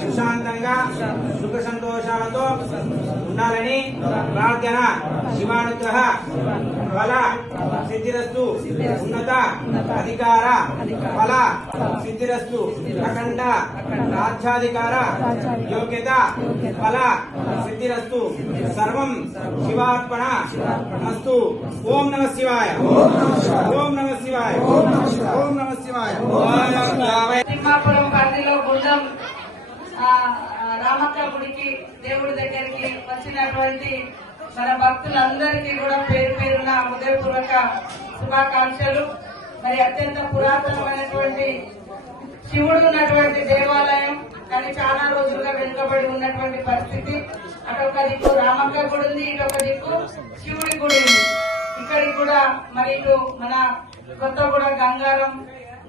సుశాంతంగా సుఖ సంతోషాలతో ఉండాలని ప్రార్థన. శివానుగ్రహ ఫల సిద్ధిరస్తు. ఉన్నత అధికార ఫల సిద్ధిరస్తు. అఖండ రాజ్యాధికార యోగ్యత ఫల సిద్ధిరస్తు. సర్వం శివార్పణ మస్తు. ఓం నమః శివాయ. ఓం నమః శివాయ. ఓం నమః శివాయ. తిమ్మాపురం పరిధిలో గుండం రామక్క గుడికి దేవుడి దగ్గరికి వచ్చినటువంటి మన భక్తులందరికీ కూడా పేరు పేరున హృదయపూర్వక శుభాకాంక్షలు. మరి అత్యంత పురాతనమైనటువంటి శివుడు ఉన్నటువంటి దేవాలయం, కానీ చాలా రోజులుగా వెనుకబడి ఉన్నటువంటి పరిస్థితి. అటొక దిక్కు రామక్క గుడి ఉంది, ఇటొక దిక్కు శివుడి గుడి ఉంది. ఇక్కడికి కూడా మరి ఇటు మన కొత్తగూడ, గంగారం,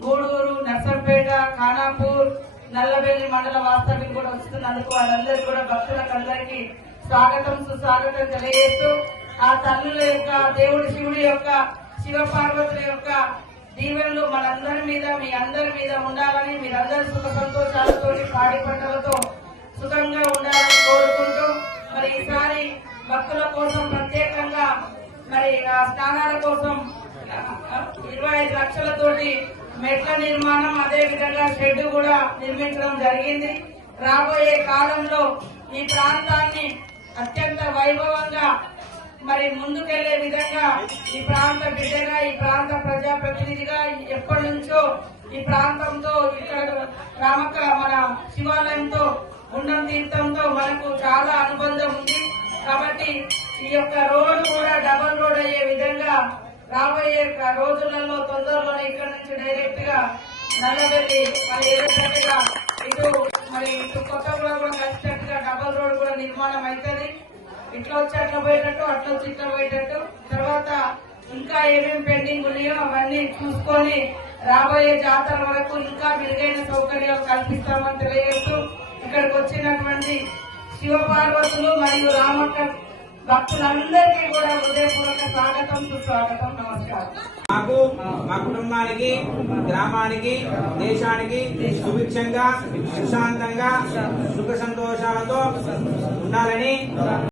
గూడూరు, నర్సంపేట, ఖానాపూర్, నల్లబెల్లి మండల వాస్తవ్యం కూడా వస్తున్నందుకు వాళ్ళందరికీ కూడా భక్తులకు అందరికీ స్వాగతం సుస్వాగతం తెలియజేస్తూ ఆ తల్లుల యొక్క దేవుడి శివుడి యొక్క శివ పార్వతుల యొక్క దీవెనలు మనందరి మీద మీ అందరి మీద ఉండాలని, మీరందరూ సుఖ సంతోషాలతో పాడి పంటలతో సుఖంగా ఉండాలని కోరుకుంటూ మరి ఈసారి భక్తుల కోసం ప్రత్యేకంగా మరి స్నానాల కోసం 25 లక్షలతోటి మెట్ల నిర్మాణం, అదే విధంగా షెడ్ కూడా నిర్మించడం జరిగింది. రాబోయే కాలంలో ఈ ప్రాంతాన్ని అత్యంత వైభవంగా మరి ముందుకెళ్లే విధంగా ఈ ప్రాంత బిడ్డగా, ఈ ప్రాంత ప్రజాప్రతినిధిగా ఎప్పటి నుంచో ఈ ప్రాంతంతో ఇక్కడ రామక్క మన శివాలయంతో గుండం తీర్థంతో మనకు చాలా అనుబంధం ఉంది. కాబట్టి ఈ యొక్క రోడ్డు కూడా డబల్ రోడ్ అయ్యే విధంగా రాబోయే రోజులలో తొందరలోనే ఇక్కడ నుంచి డైరెక్ట్ గా నల్లబెల్లి మరి ఏదైనా ఇటు మరి ఇటు కొత్తగూడ కూడా కలిసినట్టుగా డబల్ రోడ్ కూడా నిర్మాణం అవుతుంది. ఇట్లా వచ్చి అట్లా పోయేటట్టు, అట్లా వచ్చి ఇట్లా పోయేటట్టు. తర్వాత ఇంకా ఏమేమి పెండింగ్ ఉన్నాయో అవన్నీ చూసుకొని రాబోయే జాతర వరకు ఇంకా మెరుగైన సౌకర్యాలు కల్పిస్తామని తెలియజేస్తూ ఇక్కడికి వచ్చినటువంటి శివపార్వతులు మరియు రామక్క భక్తులందరికీ కూడా హృదయపూర్వక స్వాగతం సుస్వాగతం. నమస్కారం. మాకు, మా కుటుంబానికి, గ్రామానికి, దేశానికి సుభిక్షంగా సుశాంతంగా సుఖ సంతోషాలతో ఉండాలని